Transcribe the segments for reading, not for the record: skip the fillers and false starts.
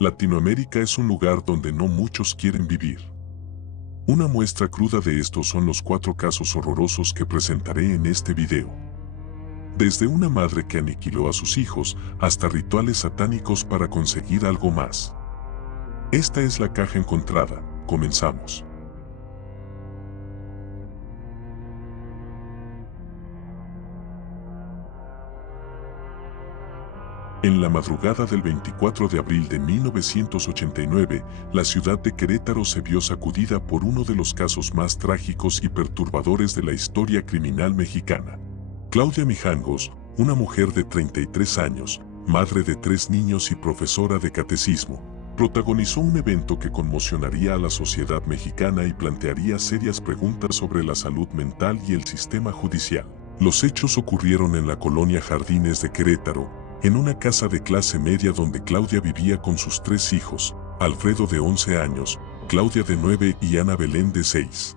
Latinoamérica es un lugar donde no muchos quieren vivir. Una muestra cruda de esto son los 4 casos horrorosos que presentaré en este video. Desde una madre que aniquiló a sus hijos hasta rituales satánicos para conseguir algo más. Esta es la caja encontrada. Comenzamos. En la madrugada del 24 de abril de 1989, la ciudad de Querétaro se vio sacudida por uno de los casos más trágicos y perturbadores de la historia criminal mexicana. Claudia Mijangos, una mujer de 33 años, madre de 3 niños y profesora de catecismo, protagonizó un evento que conmocionaría a la sociedad mexicana y plantearía serias preguntas sobre la salud mental y el sistema judicial. Los hechos ocurrieron en la colonia Jardines de Querétaro, en una casa de clase media donde Claudia vivía con sus 3 hijos, Alfredo de 11 años, Claudia de 9 y Ana Belén de 6.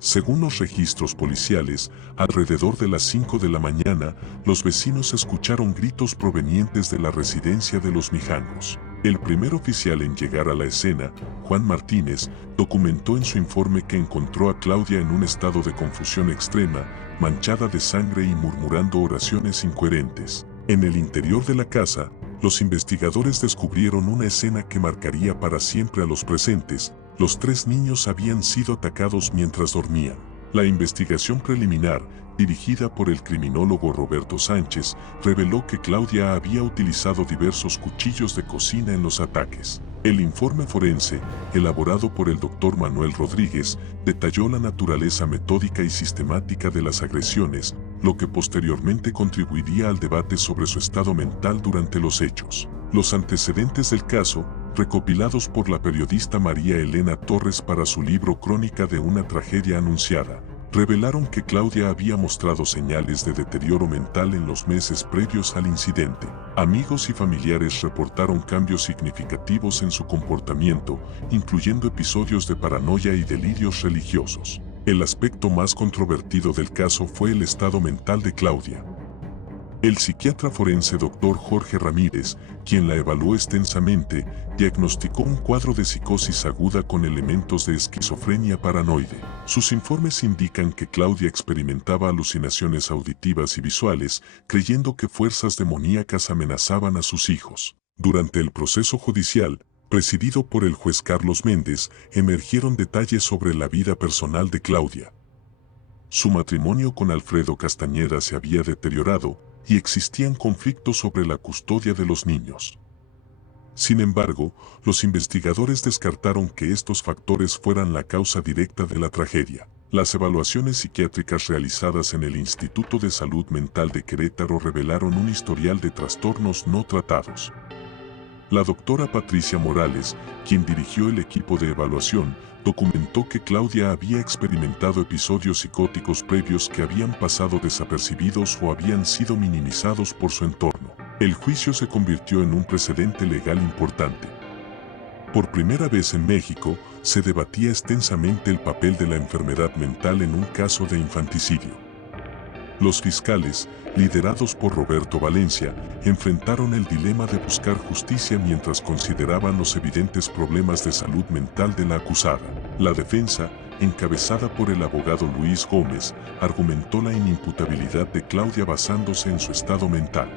Según los registros policiales, alrededor de las 5 de la mañana, los vecinos escucharon gritos provenientes de la residencia de los Mijangos. El primer oficial en llegar a la escena, Juan Martínez, documentó en su informe que encontró a Claudia en un estado de confusión extrema, manchada de sangre y murmurando oraciones incoherentes. En el interior de la casa, los investigadores descubrieron una escena que marcaría para siempre a los presentes. Los 3 niños habían sido atacados mientras dormían. La investigación preliminar, dirigida por el criminólogo Roberto Sánchez, reveló que Claudia había utilizado diversos cuchillos de cocina en los ataques. El informe forense, elaborado por el Dr. Manuel Rodríguez, detalló la naturaleza metódica y sistemática de las agresiones, lo que posteriormente contribuiría al debate sobre su estado mental durante los hechos. Los antecedentes del caso, recopilados por la periodista María Elena Torres para su libro Crónica de una tragedia anunciada, revelaron que Claudia había mostrado señales de deterioro mental en los meses previos al incidente. Amigos y familiares reportaron cambios significativos en su comportamiento, incluyendo episodios de paranoia y delirios religiosos. El aspecto más controvertido del caso fue el estado mental de Claudia. El psiquiatra forense Dr. Jorge Ramírez, quien la evaluó extensamente, diagnosticó un cuadro de psicosis aguda con elementos de esquizofrenia paranoide. Sus informes indican que Claudia experimentaba alucinaciones auditivas y visuales, creyendo que fuerzas demoníacas amenazaban a sus hijos. Durante el proceso judicial, presidido por el juez Carlos Méndez, emergieron detalles sobre la vida personal de Claudia. Su matrimonio con Alfredo Castañeda se había deteriorado, y existían conflictos sobre la custodia de los niños. Sin embargo, los investigadores descartaron que estos factores fueran la causa directa de la tragedia. Las evaluaciones psiquiátricas realizadas en el Instituto de Salud Mental de Querétaro revelaron un historial de trastornos no tratados. La doctora Patricia Morales, quien dirigió el equipo de evaluación, documentó que Claudia había experimentado episodios psicóticos previos que habían pasado desapercibidos o habían sido minimizados por su entorno. El juicio se convirtió en un precedente legal importante. Por primera vez en México, se debatía extensamente el papel de la enfermedad mental en un caso de infanticidio. Los fiscales, liderados por Roberto Valencia, enfrentaron el dilema de buscar justicia mientras consideraban los evidentes problemas de salud mental de la acusada. La defensa, encabezada por el abogado Luis Gómez, argumentó la inimputabilidad de Claudia basándose en su estado mental.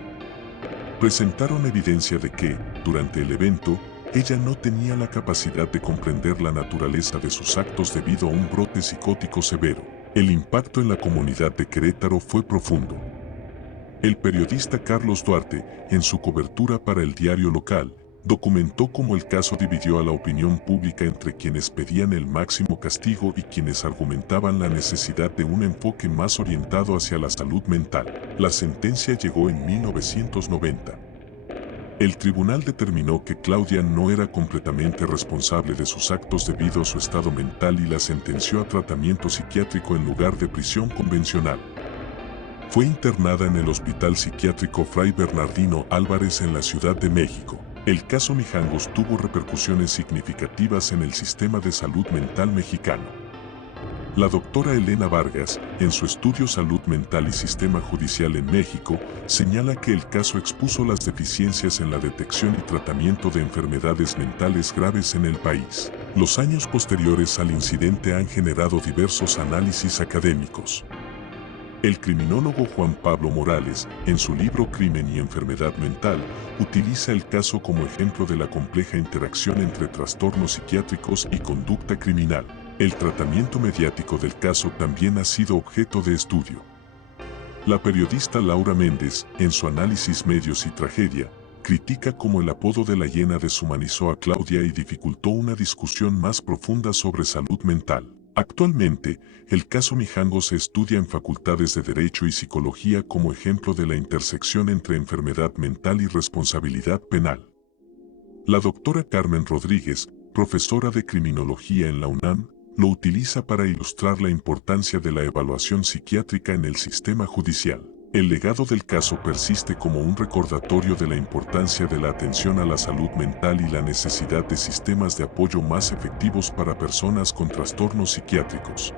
Presentaron evidencia de que, durante el evento, ella no tenía la capacidad de comprender la naturaleza de sus actos debido a un brote psicótico severo. El impacto en la comunidad de Querétaro fue profundo. El periodista Carlos Duarte, en su cobertura para el diario local, documentó cómo el caso dividió a la opinión pública entre quienes pedían el máximo castigo y quienes argumentaban la necesidad de un enfoque más orientado hacia la salud mental. La sentencia llegó en 1990. El tribunal determinó que Claudia no era completamente responsable de sus actos debido a su estado mental y la sentenció a tratamiento psiquiátrico en lugar de prisión convencional. Fue internada en el Hospital Psiquiátrico Fray Bernardino Álvarez en la Ciudad de México. El caso Mijangos tuvo repercusiones significativas en el sistema de salud mental mexicano. La doctora Elena Vargas, en su estudio Salud Mental y Sistema Judicial en México, señala que el caso expuso las deficiencias en la detección y tratamiento de enfermedades mentales graves en el país. Los años posteriores al incidente han generado diversos análisis académicos. El criminólogo Juan Pablo Morales, en su libro Crimen y Enfermedad Mental, utiliza el caso como ejemplo de la compleja interacción entre trastornos psiquiátricos y conducta criminal. El tratamiento mediático del caso también ha sido objeto de estudio. La periodista Laura Méndez, en su análisis Medios y Tragedia, critica cómo el apodo de la hiena deshumanizó a Claudia y dificultó una discusión más profunda sobre salud mental. Actualmente, el caso Mijango se estudia en facultades de Derecho y Psicología como ejemplo de la intersección entre enfermedad mental y responsabilidad penal. La doctora Carmen Rodríguez, profesora de Criminología en la UNAM, lo utiliza para ilustrar la importancia de la evaluación psiquiátrica en el sistema judicial. El legado del caso persiste como un recordatorio de la importancia de la atención a la salud mental y la necesidad de sistemas de apoyo más efectivos para personas con trastornos psiquiátricos.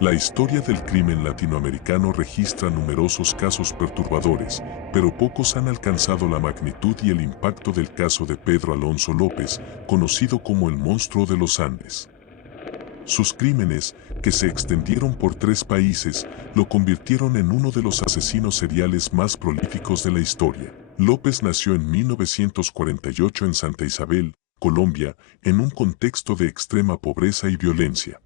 La historia del crimen latinoamericano registra numerosos casos perturbadores, pero pocos han alcanzado la magnitud y el impacto del caso de Pedro Alonso López, conocido como el monstruo de los Andes. Sus crímenes, que se extendieron por 3 países, lo convirtieron en uno de los asesinos seriales más prolíficos de la historia. López nació en 1948 en Santa Isabel, Colombia, en un contexto de extrema pobreza y violencia.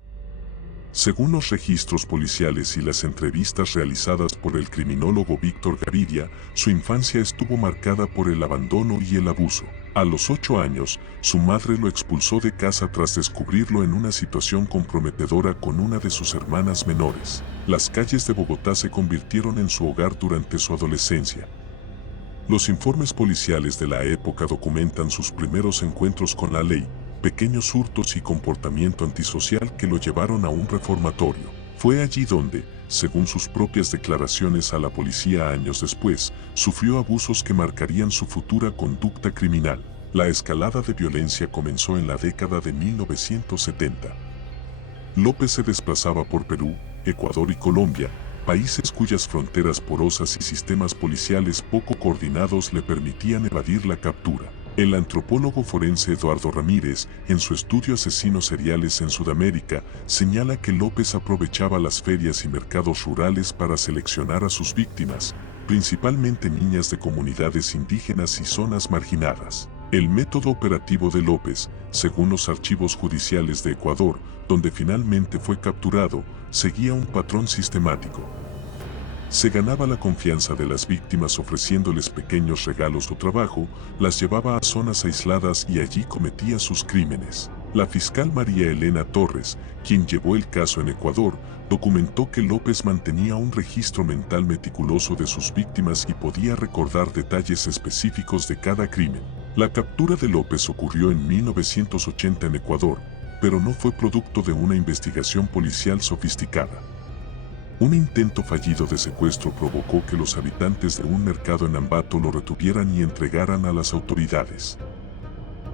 Según los registros policiales y las entrevistas realizadas por el criminólogo Víctor Gaviria, su infancia estuvo marcada por el abandono y el abuso. A los 8 años, su madre lo expulsó de casa tras descubrirlo en una situación comprometedora con una de sus hermanas menores. Las calles de Bogotá se convirtieron en su hogar durante su adolescencia. Los informes policiales de la época documentan sus primeros encuentros con la ley, pequeños hurtos y comportamiento antisocial que lo llevaron a un reformatorio. Fue allí donde, según sus propias declaraciones a la policía años después, sufrió abusos que marcarían su futura conducta criminal. La escalada de violencia comenzó en la década de 1970. López se desplazaba por Perú, Ecuador y Colombia, países cuyas fronteras porosas y sistemas policiales poco coordinados le permitían evadir la captura. El antropólogo forense Eduardo Ramírez, en su estudio Asesinos seriales en Sudamérica, señala que López aprovechaba las ferias y mercados rurales para seleccionar a sus víctimas, principalmente niñas de comunidades indígenas y zonas marginadas. El método operativo de López, según los archivos judiciales de Ecuador, donde finalmente fue capturado, seguía un patrón sistemático. Se ganaba la confianza de las víctimas ofreciéndoles pequeños regalos o trabajo, las llevaba a zonas aisladas y allí cometía sus crímenes. La fiscal María Elena Torres, quien llevó el caso en Ecuador, documentó que López mantenía un registro mental meticuloso de sus víctimas y podía recordar detalles específicos de cada crimen. La captura de López ocurrió en 1980 en Ecuador, pero no fue producto de una investigación policial sofisticada. Un intento fallido de secuestro provocó que los habitantes de un mercado en Ambato lo retuvieran y entregaran a las autoridades.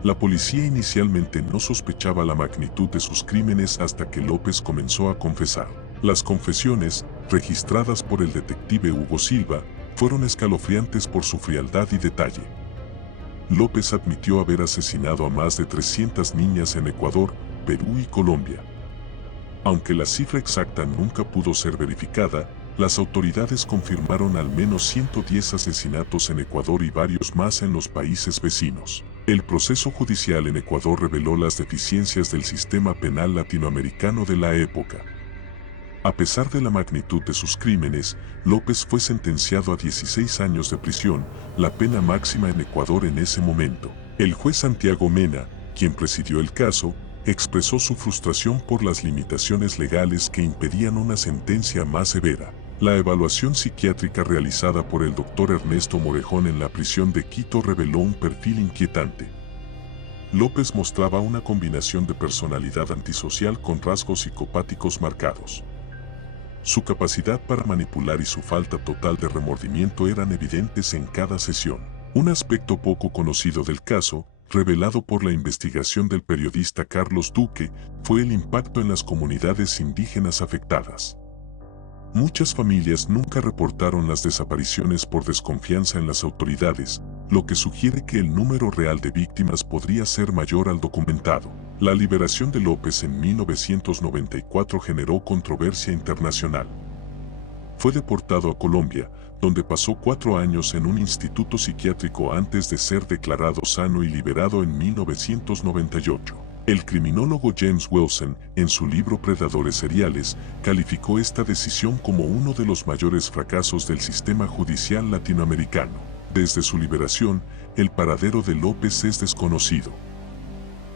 La policía inicialmente no sospechaba la magnitud de sus crímenes hasta que López comenzó a confesar. Las confesiones, registradas por el detective Hugo Silva, fueron escalofriantes por su frialdad y detalle. López admitió haber asesinado a más de 300 niñas en Ecuador, Perú y Colombia. Aunque la cifra exacta nunca pudo ser verificada, las autoridades confirmaron al menos 110 asesinatos en Ecuador y varios más en los países vecinos. El proceso judicial en Ecuador reveló las deficiencias del sistema penal latinoamericano de la época. A pesar de la magnitud de sus crímenes, López fue sentenciado a 16 años de prisión, la pena máxima en Ecuador en ese momento. El juez Santiago Mena, quien presidió el caso, expresó su frustración por las limitaciones legales que impedían una sentencia más severa. La evaluación psiquiátrica realizada por el Dr. Ernesto Morejón en la prisión de Quito reveló un perfil inquietante. López mostraba una combinación de personalidad antisocial con rasgos psicopáticos marcados. Su capacidad para manipular y su falta total de remordimiento eran evidentes en cada sesión. Un aspecto poco conocido del caso, revelado por la investigación del periodista Carlos Duque, fue el impacto en las comunidades indígenas afectadas. Muchas familias nunca reportaron las desapariciones por desconfianza en las autoridades, lo que sugiere que el número real de víctimas podría ser mayor al documentado. La liberación de López en 1994 generó controversia internacional. Fue deportado a Colombia, donde pasó 4 años en un instituto psiquiátrico antes de ser declarado sano y liberado en 1998. El criminólogo James Wilson, en su libro Predadores seriales, calificó esta decisión como uno de los mayores fracasos del sistema judicial latinoamericano. Desde su liberación, el paradero de López es desconocido.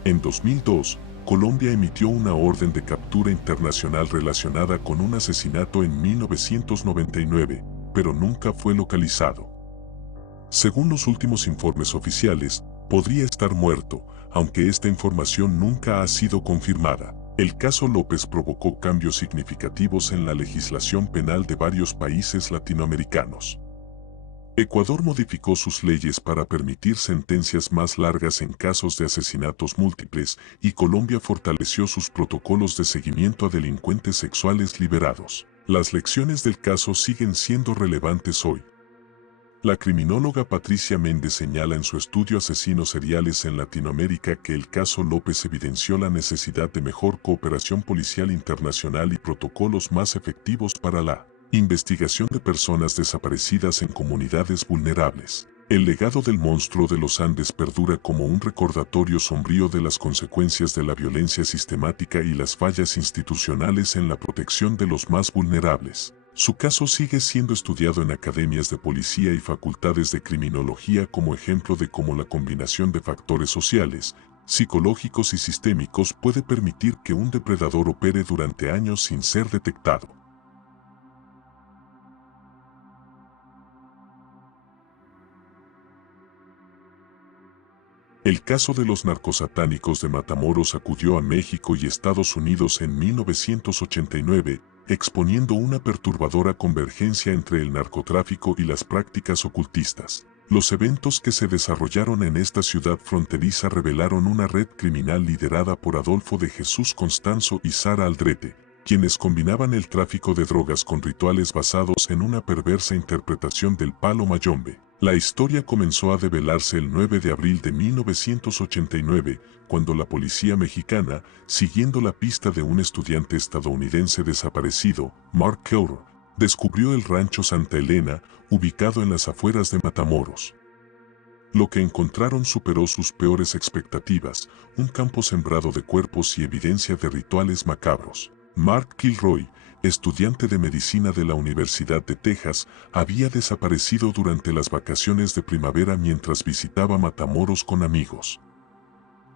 En 2002, Colombia emitió una orden de captura internacional relacionada con un asesinato en 1999, pero nunca fue localizado. Según los últimos informes oficiales, podría estar muerto, aunque esta información nunca ha sido confirmada. El caso López provocó cambios significativos en la legislación penal de varios países latinoamericanos. Ecuador modificó sus leyes para permitir sentencias más largas en casos de asesinatos múltiples y Colombia fortaleció sus protocolos de seguimiento a delincuentes sexuales liberados. Las lecciones del caso siguen siendo relevantes hoy. La criminóloga Patricia Méndez señala en su estudio Asesinos seriales en Latinoamérica que el caso López evidenció la necesidad de mejor cooperación policial internacional y protocolos más efectivos para la investigación de personas desaparecidas en comunidades vulnerables. El legado del monstruo de los Andes perdura como un recordatorio sombrío de las consecuencias de la violencia sistemática y las fallas institucionales en la protección de los más vulnerables. Su caso sigue siendo estudiado en academias de policía y facultades de criminología como ejemplo de cómo la combinación de factores sociales, psicológicos y sistémicos puede permitir que un depredador opere durante años sin ser detectado. El caso de los narcosatánicos de Matamoros acudió a México y Estados Unidos en 1989, exponiendo una perturbadora convergencia entre el narcotráfico y las prácticas ocultistas. Los eventos que se desarrollaron en esta ciudad fronteriza revelaron una red criminal liderada por Adolfo de Jesús Constanzo y Sara Aldrete, quienes combinaban el tráfico de drogas con rituales basados en una perversa interpretación del palo mayombe. La historia comenzó a develarse el 9 de abril de 1989, cuando la policía mexicana, siguiendo la pista de un estudiante estadounidense desaparecido, Mark Kelroy, descubrió el rancho Santa Elena, ubicado en las afueras de Matamoros. Lo que encontraron superó sus peores expectativas, un campo sembrado de cuerpos y evidencia de rituales macabros. Mark Kilroy, estudiante de medicina de la Universidad de Texas, había desaparecido durante las vacaciones de primavera mientras visitaba Matamoros con amigos.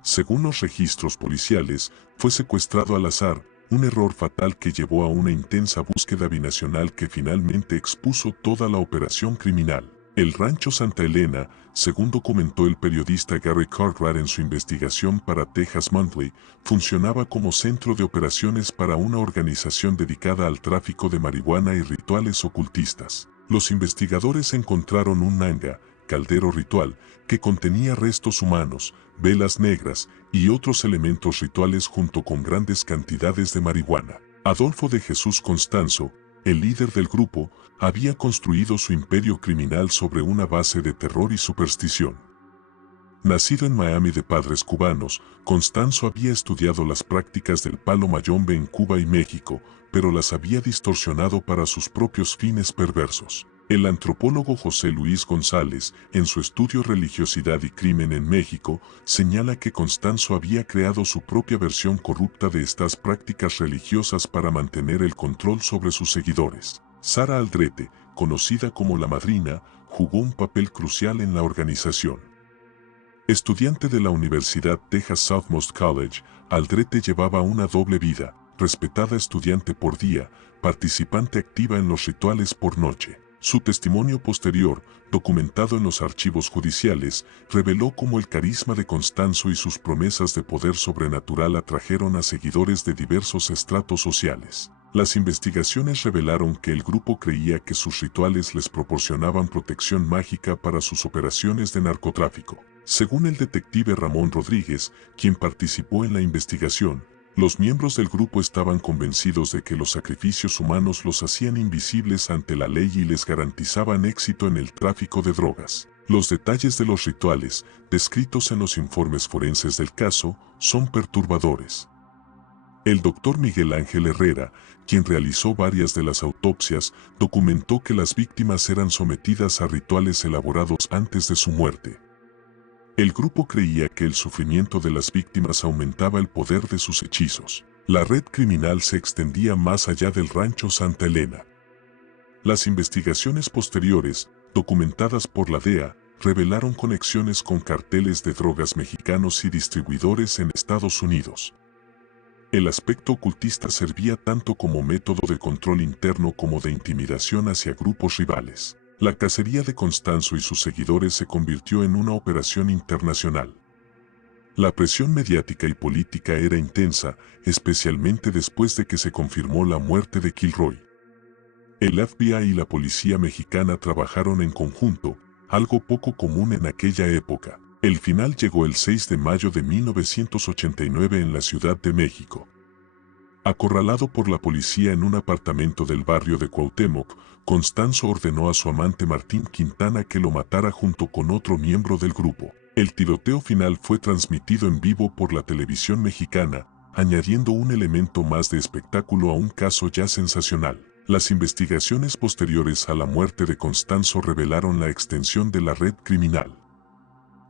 Según los registros policiales, fue secuestrado al azar, un error fatal que llevó a una intensa búsqueda binacional que finalmente expuso toda la operación criminal. El rancho Santa Elena, según documentó el periodista Gary Cartwright en su investigación para Texas Monthly, funcionaba como centro de operaciones para una organización dedicada al tráfico de marihuana y rituales ocultistas. Los investigadores encontraron un nanga, caldero ritual, que contenía restos humanos, velas negras y otros elementos rituales junto con grandes cantidades de marihuana. Adolfo de Jesús Constanzo, el líder del grupo, había construido su imperio criminal sobre una base de terror y superstición. Nacido en Miami de padres cubanos, Constanzo había estudiado las prácticas del palo mayombe en Cuba y México, pero las había distorsionado para sus propios fines perversos. El antropólogo José Luis González, en su estudio Religiosidad y Crimen en México, señala que Constanzo había creado su propia versión corrupta de estas prácticas religiosas para mantener el control sobre sus seguidores. Sara Aldrete, conocida como la Madrina, jugó un papel crucial en la organización. Estudiante de la Universidad Texas Southmost College, Aldrete llevaba una doble vida, respetada estudiante por día, participante activa en los rituales por noche. Su testimonio posterior, documentado en los archivos judiciales, reveló cómo el carisma de Constanzo y sus promesas de poder sobrenatural atrajeron a seguidores de diversos estratos sociales. Las investigaciones revelaron que el grupo creía que sus rituales les proporcionaban protección mágica para sus operaciones de narcotráfico. Según el detective Ramón Rodríguez, quien participó en la investigación, los miembros del grupo estaban convencidos de que los sacrificios humanos los hacían invisibles ante la ley y les garantizaban éxito en el tráfico de drogas. Los detalles de los rituales, descritos en los informes forenses del caso, son perturbadores. El doctor Miguel Ángel Herrera, quien realizó varias de las autopsias, documentó que las víctimas eran sometidas a rituales elaborados antes de su muerte. El grupo creía que el sufrimiento de las víctimas aumentaba el poder de sus hechizos. La red criminal se extendía más allá del rancho Santa Elena. Las investigaciones posteriores, documentadas por la DEA, revelaron conexiones con carteles de drogas mexicanos y distribuidores en Estados Unidos. El aspecto ocultista servía tanto como método de control interno como de intimidación hacia grupos rivales. La cacería de Constanzo y sus seguidores se convirtió en una operación internacional. La presión mediática y política era intensa, especialmente después de que se confirmó la muerte de Kilroy. El FBI y la policía mexicana trabajaron en conjunto, algo poco común en aquella época. El final llegó el 6 de mayo de 1989 en la Ciudad de México. Acorralado por la policía en un apartamento del barrio de Cuauhtémoc, Constanzo ordenó a su amante Martín Quintana que lo matara junto con otro miembro del grupo. El tiroteo final fue transmitido en vivo por la televisión mexicana, añadiendo un elemento más de espectáculo a un caso ya sensacional. Las investigaciones posteriores a la muerte de Constanzo revelaron la extensión de la red criminal.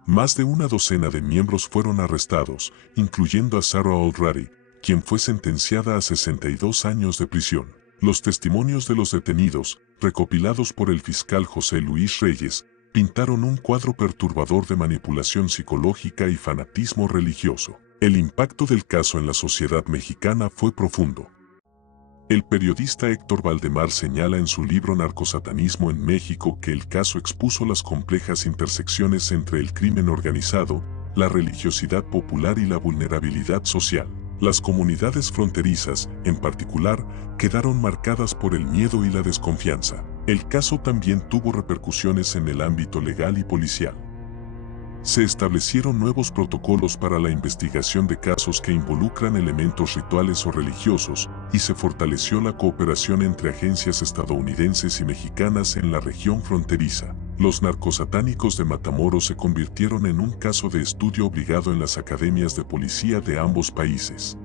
Más de una docena de miembros fueron arrestados, incluyendo a Sarah Alrady, quien fue sentenciada a 62 años de prisión. Los testimonios de los detenidos, recopilados por el fiscal José Luis Reyes, pintaron un cuadro perturbador de manipulación psicológica y fanatismo religioso. El impacto del caso en la sociedad mexicana fue profundo. El periodista Héctor Valdemar señala en su libro Narcosatanismo en México que el caso expuso las complejas intersecciones entre el crimen organizado, la religiosidad popular y la vulnerabilidad social. Las comunidades fronterizas, en particular, quedaron marcadas por el miedo y la desconfianza. El caso también tuvo repercusiones en el ámbito legal y policial. Se establecieron nuevos protocolos para la investigación de casos que involucran elementos rituales o religiosos, y se fortaleció la cooperación entre agencias estadounidenses y mexicanas en la región fronteriza. Los narcosatánicos de Matamoros se convirtieron en un caso de estudio obligado en las academias de policía de ambos países.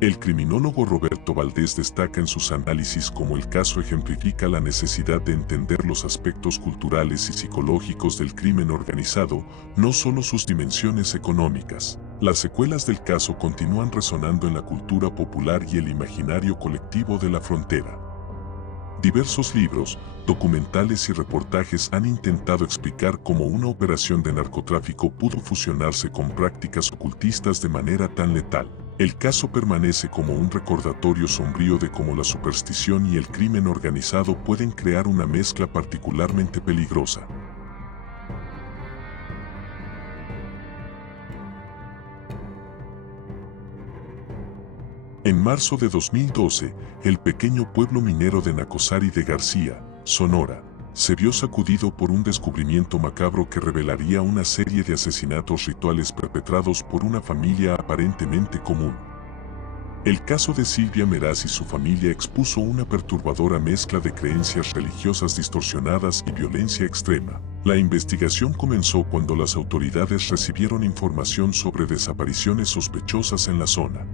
El criminólogo Roberto Valdés destaca en sus análisis cómo el caso ejemplifica la necesidad de entender los aspectos culturales y psicológicos del crimen organizado, no solo sus dimensiones económicas. Las secuelas del caso continúan resonando en la cultura popular y el imaginario colectivo de la frontera. Diversos libros, documentales y reportajes han intentado explicar cómo una operación de narcotráfico pudo fusionarse con prácticas ocultistas de manera tan letal. El caso permanece como un recordatorio sombrío de cómo la superstición y el crimen organizado pueden crear una mezcla particularmente peligrosa. En marzo de 2012, el pequeño pueblo minero de Nacosari de García, Sonora, se vio sacudido por un descubrimiento macabro que revelaría una serie de asesinatos rituales perpetrados por una familia aparentemente común. El caso de Silvia Meraz y su familia expuso una perturbadora mezcla de creencias religiosas distorsionadas y violencia extrema. La investigación comenzó cuando las autoridades recibieron información sobre desapariciones sospechosas en la zona.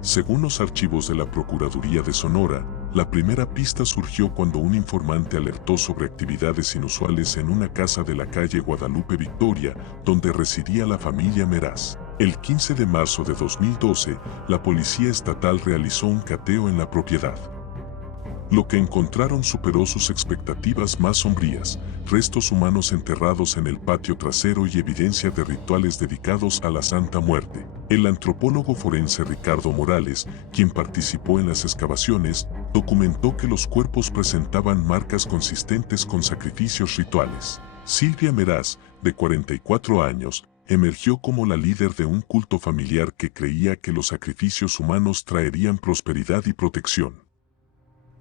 Según los archivos de la Procuraduría de Sonora, la primera pista surgió cuando un informante alertó sobre actividades inusuales en una casa de la calle Guadalupe Victoria, donde residía la familia Meraz. El 15 de marzo de 2012, la Policía Estatal realizó un cateo en la propiedad. Lo que encontraron superó sus expectativas más sombrías: restos humanos enterrados en el patio trasero y evidencia de rituales dedicados a la Santa Muerte. El antropólogo forense Ricardo Morales, quien participó en las excavaciones, documentó que los cuerpos presentaban marcas consistentes con sacrificios rituales. Silvia Meraz, de 44 años, emergió como la líder de un culto familiar que creía que los sacrificios humanos traerían prosperidad y protección.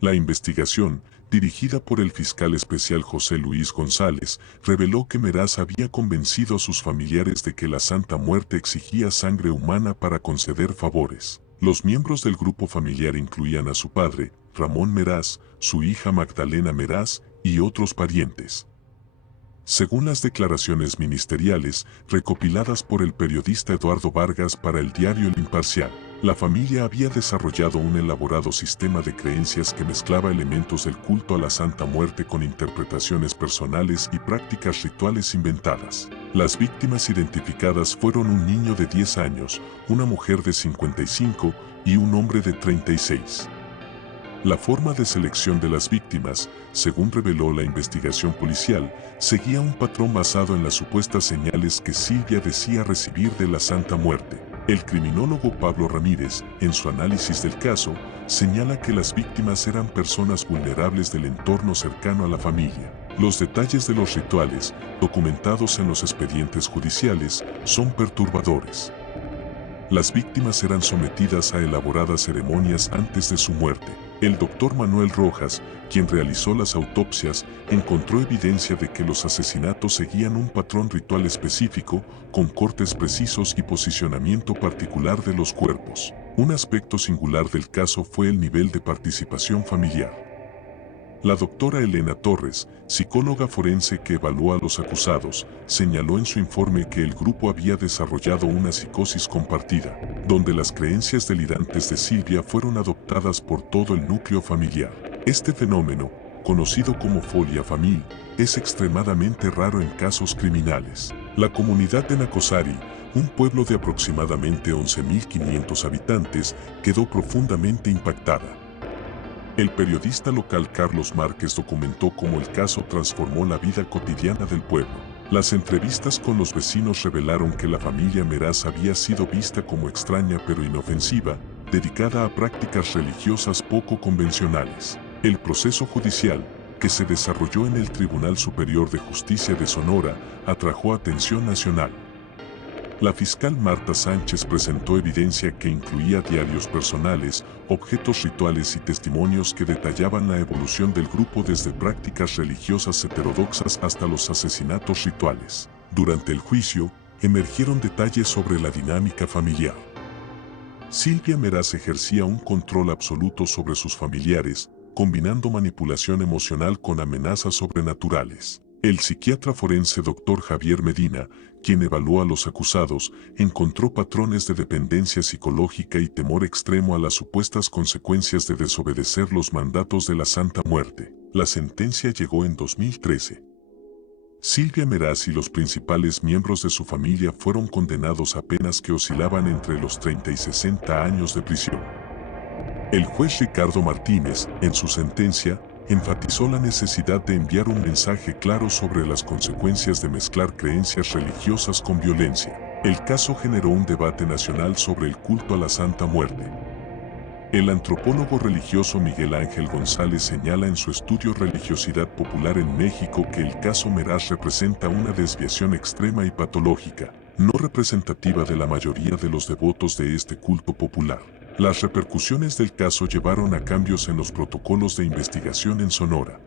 La investigación, dirigida por el fiscal especial José Luis González, reveló que Meraz había convencido a sus familiares de que la Santa Muerte exigía sangre humana para conceder favores. Los miembros del grupo familiar incluían a su padre, Ramón Meraz, su hija Magdalena Meraz y otros parientes. Según las declaraciones ministeriales recopiladas por el periodista Eduardo Vargas para el diario El Imparcial, la familia había desarrollado un elaborado sistema de creencias que mezclaba elementos del culto a la Santa Muerte con interpretaciones personales y prácticas rituales inventadas. Las víctimas identificadas fueron un niño de 10 años, una mujer de 55 y un hombre de 36. La forma de selección de las víctimas, según reveló la investigación policial, seguía un patrón basado en las supuestas señales que Silvia decía recibir de la Santa Muerte. El criminólogo Pablo Ramírez, en su análisis del caso, señala que las víctimas eran personas vulnerables del entorno cercano a la familia. Los detalles de los rituales, documentados en los expedientes judiciales, son perturbadores. Las víctimas eran sometidas a elaboradas ceremonias antes de su muerte. El doctor Manuel Rojas, quien realizó las autopsias, encontró evidencia de que los asesinatos seguían un patrón ritual específico, con cortes precisos y posicionamiento particular de los cuerpos. Un aspecto singular del caso fue el nivel de participación familiar. La doctora Elena Torres, psicóloga forense que evaluó a los acusados, señaló en su informe que el grupo había desarrollado una psicosis compartida, donde las creencias delirantes de Silvia fueron adoptadas por todo el núcleo familiar. Este fenómeno, conocido como folia famil, es extremadamente raro en casos criminales. La comunidad de Nacosari, un pueblo de aproximadamente 11.500 habitantes, quedó profundamente impactada. El periodista local Carlos Márquez documentó cómo el caso transformó la vida cotidiana del pueblo. Las entrevistas con los vecinos revelaron que la familia Meraz había sido vista como extraña pero inofensiva, dedicada a prácticas religiosas poco convencionales. El proceso judicial, que se desarrolló en el Tribunal Superior de Justicia de Sonora, atrajo atención nacional. La fiscal Marta Sánchez presentó evidencia que incluía diarios personales, objetos rituales y testimonios que detallaban la evolución del grupo desde prácticas religiosas heterodoxas hasta los asesinatos rituales. Durante el juicio, emergieron detalles sobre la dinámica familiar. Silvia Meraz ejercía un control absoluto sobre sus familiares, combinando manipulación emocional con amenazas sobrenaturales. El psiquiatra forense Dr. Javier Medina, quien evaluó a los acusados, encontró patrones de dependencia psicológica y temor extremo a las supuestas consecuencias de desobedecer los mandatos de la Santa Muerte. La sentencia llegó en 2013. Silvia Meraz y los principales miembros de su familia fueron condenados a penas que oscilaban entre los 30 y 60 años de prisión. El juez Ricardo Martínez, en su sentencia, enfatizó la necesidad de enviar un mensaje claro sobre las consecuencias de mezclar creencias religiosas con violencia. El caso generó un debate nacional sobre el culto a la Santa Muerte. El antropólogo religioso Miguel Ángel González señala en su estudio Religiosidad Popular en México que el caso Meraz representa una desviación extrema y patológica, no representativa de la mayoría de los devotos de este culto popular. Las repercusiones del caso llevaron a cambios en los protocolos de investigación en Sonora.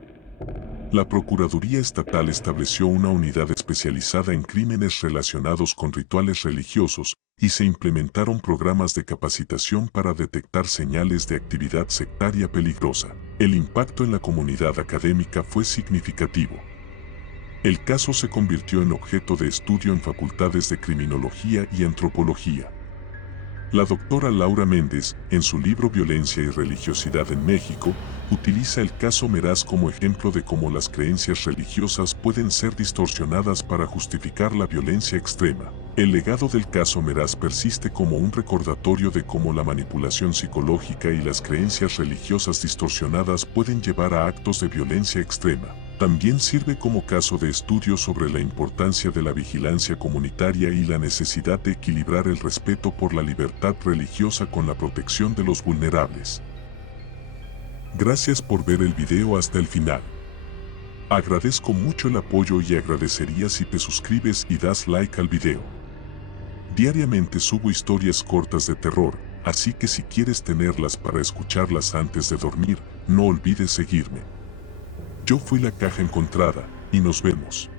La Procuraduría Estatal estableció una unidad especializada en crímenes relacionados con rituales religiosos y se implementaron programas de capacitación para detectar señales de actividad sectaria peligrosa. El impacto en la comunidad académica fue significativo. El caso se convirtió en objeto de estudio en facultades de criminología y antropología. La doctora Laura Méndez, en su libro Violencia y Religiosidad en México, utiliza el caso Meraz como ejemplo de cómo las creencias religiosas pueden ser distorsionadas para justificar la violencia extrema. El legado del caso Meraz persiste como un recordatorio de cómo la manipulación psicológica y las creencias religiosas distorsionadas pueden llevar a actos de violencia extrema. También sirve como caso de estudio sobre la importancia de la vigilancia comunitaria y la necesidad de equilibrar el respeto por la libertad religiosa con la protección de los vulnerables. Gracias por ver el video hasta el final. Agradezco mucho el apoyo y agradecería si te suscribes y das like al video. Diariamente subo historias cortas de terror, así que si quieres tenerlas para escucharlas antes de dormir, no olvides seguirme. Yo fui la caja encontrada, y nos vemos.